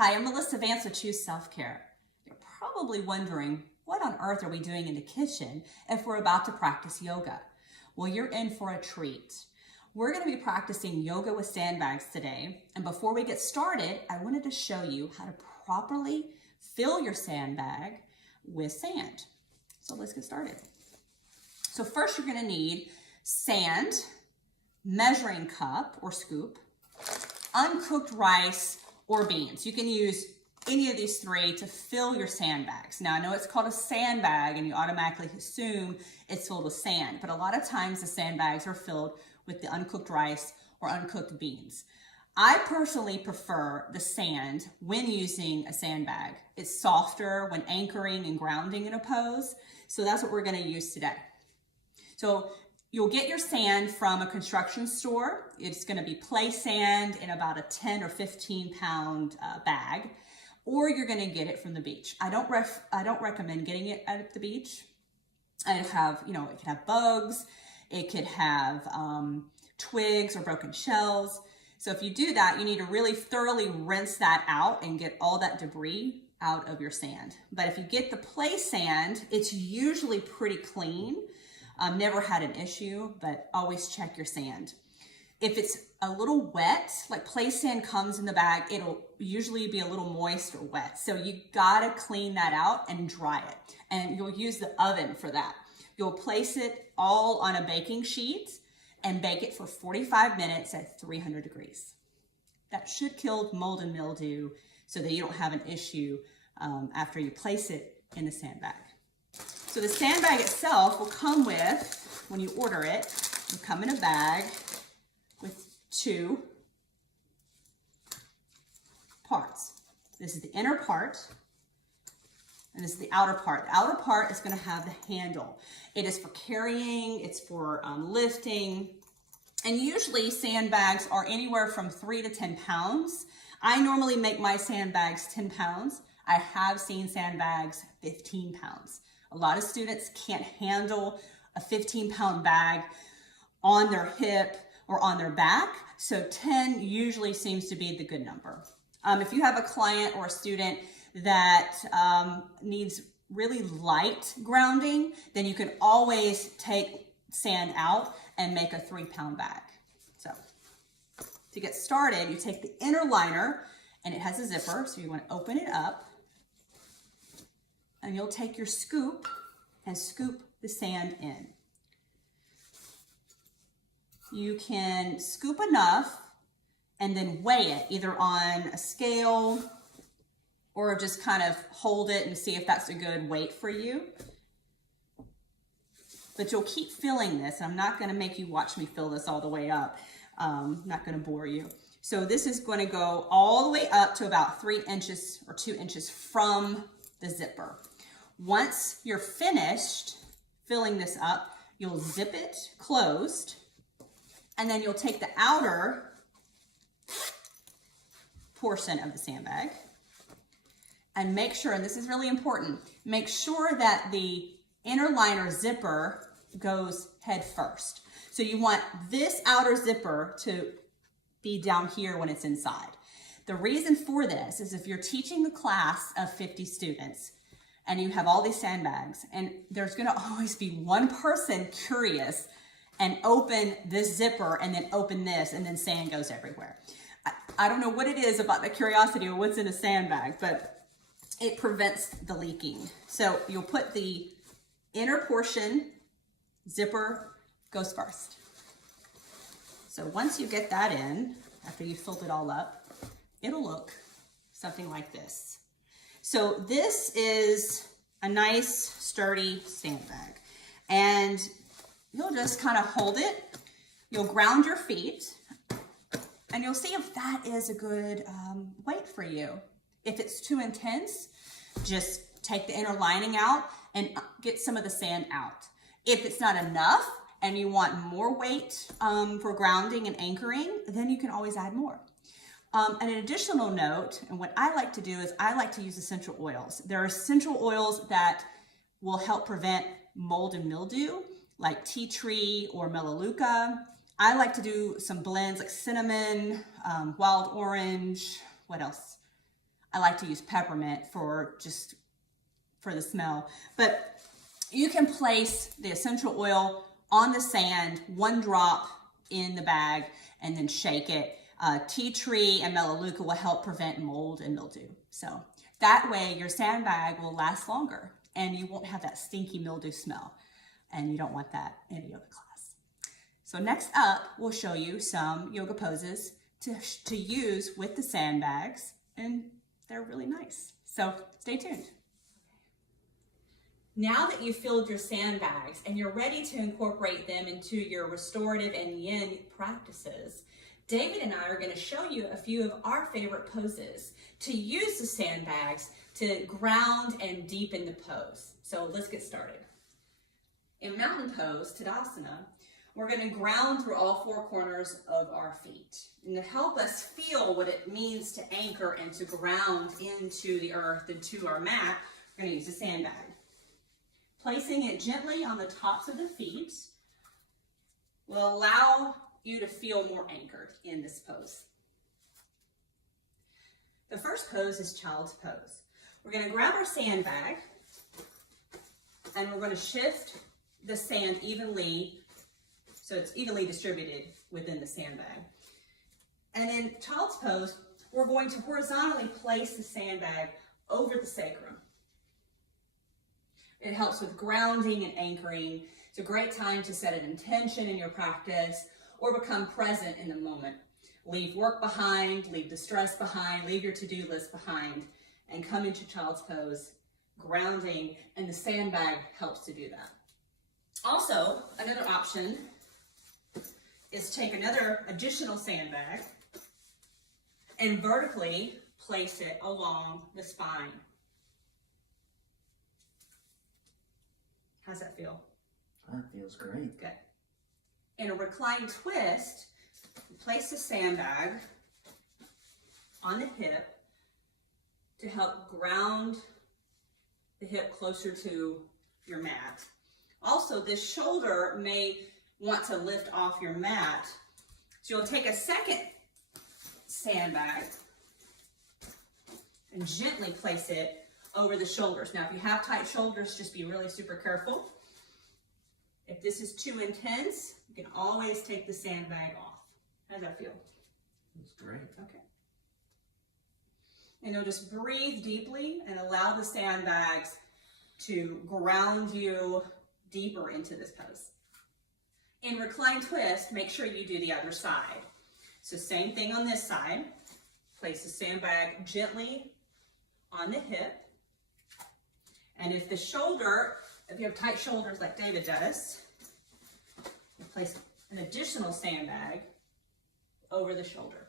Hi, I'm Melissa Vance with Choose Selfcare. You're probably wondering, what on earth are we doing in the kitchen if we're about to practice yoga? Well, you're in for a treat. We're going to be practicing yoga with sandbags today. And before we get started, I wanted to show you how to properly fill your sandbag with sand. So let's get started. So first you're going to need sand, measuring cup or scoop, uncooked rice, or beans. You can use any of these three to fill your sandbags. Now I know it's called a sandbag and you automatically assume it's filled with sand, but a lot of times the sandbags are filled with the uncooked rice or uncooked beans. I personally prefer the sand when using a sandbag. It's softer when anchoring and grounding in a pose, so that's what we're gonna use today. So you'll get your sand from a construction store. It's gonna be play sand in about a 10 or 15 pound bag, or you're gonna get it from the beach. I don't recommend getting it at the beach. It could have bugs, it could have twigs or broken shells. So if you do that, you need to really thoroughly rinse that out and get all that debris out of your sand. But if you get the play sand, it's usually pretty clean. Never had an issue, but always check your sand. If it's a little wet, like play sand comes in the bag, it'll usually be a little moist or wet. So you gotta clean that out and dry it. And you'll use the oven for that. You'll place it all on a baking sheet and bake it for 45 minutes at 300 degrees. That should kill mold and mildew so that you don't have an issue after you place it in the sandbag. So the sandbag itself will come with, when you order it, will come in a bag with two parts. This is the inner part, and this is the outer part. The outer part is going to have the handle. It is for carrying, it's for lifting, and usually sandbags are anywhere from 3 to 10 pounds. I normally make my sandbags 10 pounds. I have seen sandbags 15 pounds. A lot of students can't handle a 15-pound bag on their hip or on their back, so 10 usually seems to be the good number. If you have a client or a student that needs really light grounding, then you can always take sand out and make a 3-pound bag. So to get started, you take the inner liner, and it has a zipper, so you want to open it up. And you'll take your scoop and scoop the sand in. You can scoop enough and then weigh it either on a scale or just kind of hold it and see if that's a good weight for you. But you'll keep filling this. I'm not going to make you watch me fill this all the way up. I'm not going to bore you. So this is going to go all the way up to about 3 inches or 2 inches from the zipper. Once you're finished filling this up, you'll zip it closed, and then you'll take the outer portion of the sandbag and make sure, and this is really important, make sure that the inner liner zipper goes head first. So you want this outer zipper to be down here when it's inside. The reason for this is if you're teaching a class of 50 students, and you have all these sandbags, and there's gonna always be one person curious and open this zipper and then open this, and then sand goes everywhere. I don't know what it is about the curiosity or what's in a sandbag, but it prevents the leaking. So you'll put the inner portion, zipper goes first. So once you get that in, after you've filled it all up, it'll look something like this. So this is a nice sturdy sandbag, and you'll just kind of hold it. You'll ground your feet, and you'll see if that is a good weight for you. If it's too intense, just take the inner lining out and get some of the sand out. If it's not enough and you want more weight for grounding and anchoring, then you can always add more. And an additional note, and what I like to do is I like to use essential oils. There are essential oils that will help prevent mold and mildew, like tea tree or melaleuca. I like to do some blends like cinnamon, wild orange, what else? I like to use peppermint for the smell. But you can place the essential oil on the sand, 1 drop in the bag, and then shake it. Tea tree and melaleuca will help prevent mold and mildew. So that way your sandbag will last longer and you won't have that stinky mildew smell. And you don't want that in a yoga class. So next up, we'll show you some yoga poses to use with the sandbags, and they're really nice. So stay tuned. Now that you've filled your sandbags and you're ready to incorporate them into your restorative and yin practices, David and I are going to show you a few of our favorite poses to use the sandbags to ground and deepen the pose. So let's get started. In mountain pose, Tadasana, we're going to ground through all 4 corners of our feet. And to help us feel what it means to anchor and to ground into the earth and to our mat, we're going to use a sandbag. Placing it gently on the tops of the feet will allow you to feel more anchored in this pose. The first pose is child's pose. We're going to grab our sandbag and we're going to shift the sand evenly so it's evenly distributed within the sandbag. And in child's pose, we're going to horizontally place the sandbag over the sacrum. It helps with grounding and anchoring. It's a great time to set an intention in your practice or become present in the moment. Leave work behind, leave the stress behind, leave your to-do list behind, and come into child's pose, grounding, and the sandbag helps to do that. Also, another option is take another additional sandbag and vertically place it along the spine. How's that feel? That feels great. Good. In a reclined twist, place the sandbag on the hip to help ground the hip closer to your mat. Also, this shoulder may want to lift off your mat. So you'll take a second sandbag and gently place it over the shoulders. Now, if you have tight shoulders, just be really super careful. If this is too intense, you can always take the sandbag off. How does that feel? It's great. Okay. And you'll just breathe deeply and allow the sandbags to ground you deeper into this pose. In reclined twist, make sure you do the other side. So same thing on this side. Place the sandbag gently on the hip. And if you have tight shoulders like David does, you place an additional sandbag over the shoulder.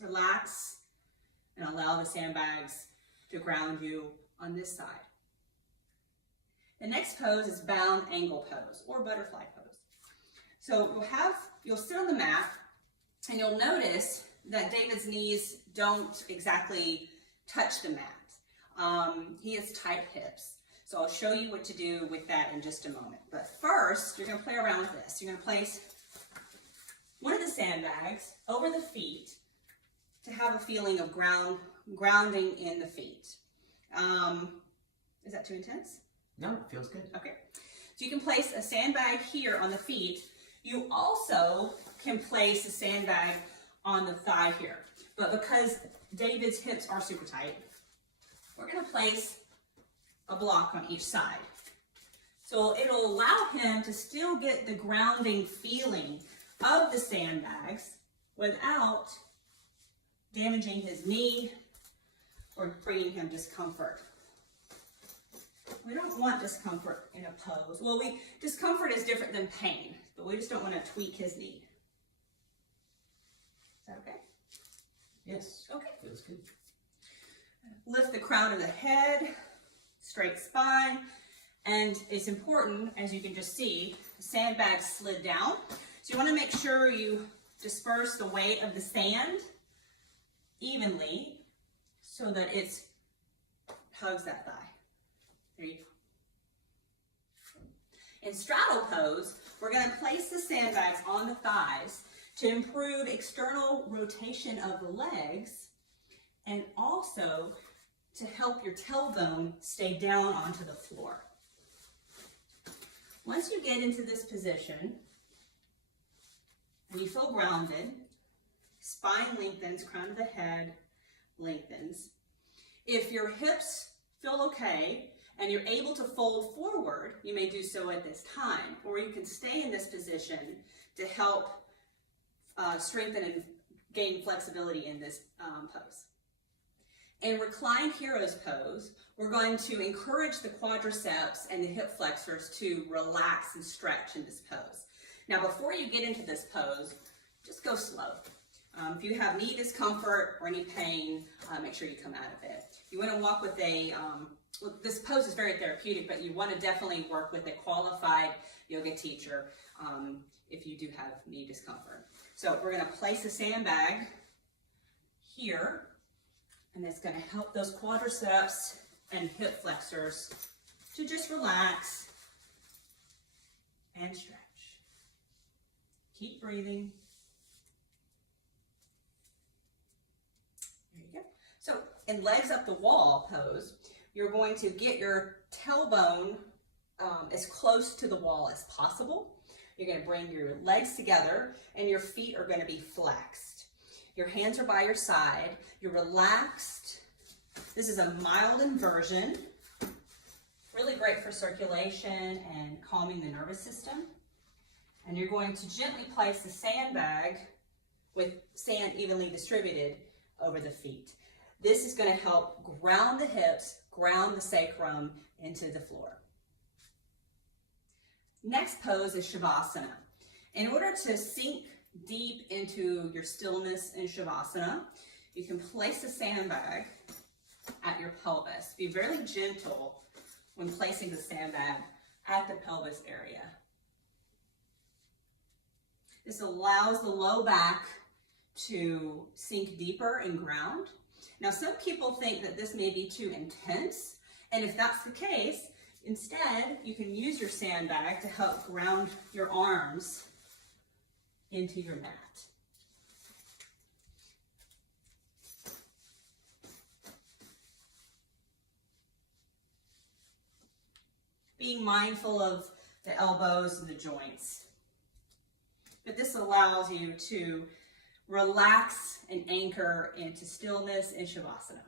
Relax and allow the sandbags to ground you on this side. The next pose is bound angle pose or butterfly pose. So you'll sit on the mat and you'll notice that David's knees don't exactly touch the mat. He has tight hips. So I'll show you what to do with that in just a moment. But first, you're going to play around with this. You're going to place one of the sandbags over the feet to have a feeling of grounding in the feet. Is that too intense? No, it feels good. Okay. So you can place a sandbag here on the feet. You also can place a sandbag on the thigh here. But because David's hips are super tight, we're going to place a block on each side. So it'll allow him to still get the grounding feeling of the sandbags without damaging his knee or bringing him discomfort. We don't want discomfort in a pose. Well, discomfort is different than pain, but we just don't want to tweak his knee. Is that okay? Yes. Okay. Feels good. Lift the crown of the head, straight spine, and it's important, as you can just see, the sandbag slid down. So you want to make sure you disperse the weight of the sand evenly so that it hugs that thigh. There you go. In straddle pose, we're going to place the sandbags on the thighs to improve external rotation of the legs and also to help your tailbone stay down onto the floor. Once you get into this position and you feel grounded, spine lengthens, crown of the head lengthens. If your hips feel okay and you're able to fold forward, you may do so at this time, or you can stay in this position to help strengthen and gain flexibility in this pose. In reclined hero's pose, we're going to encourage the quadriceps and the hip flexors to relax and stretch in this pose. Now, before you get into this pose, just go slow. If you have knee discomfort or any pain, make sure you come out of it. You want to walk with this pose is very therapeutic, but you want to definitely work with a qualified yoga teacher if you do have knee discomfort. So we're going to place a sandbag here, and it's going to help those quadriceps and hip flexors to just relax and stretch. Keep breathing. There you go. So in legs up the wall pose, you're going to get your tailbone as close to the wall as possible. You're going to bring your legs together and your feet are going to be flexed. Your hands are by your side. You're relaxed. This is a mild inversion. Really great for circulation and calming the nervous system. And you're going to gently place the sandbag with sand evenly distributed over the feet. This is going to help ground the hips, ground the sacrum into the floor. Next pose is Shavasana. In order to sink deep into your stillness in Shavasana, you can place a sandbag at your pelvis. Be very gentle when placing the sandbag at the pelvis area. This allows the low back to sink deeper and ground. Now, some people think that this may be too intense, and if that's the case, instead, you can use your sandbag to help ground your arms into your mat. Being mindful of the elbows and the joints. But this allows you to relax and anchor into stillness in Shavasana.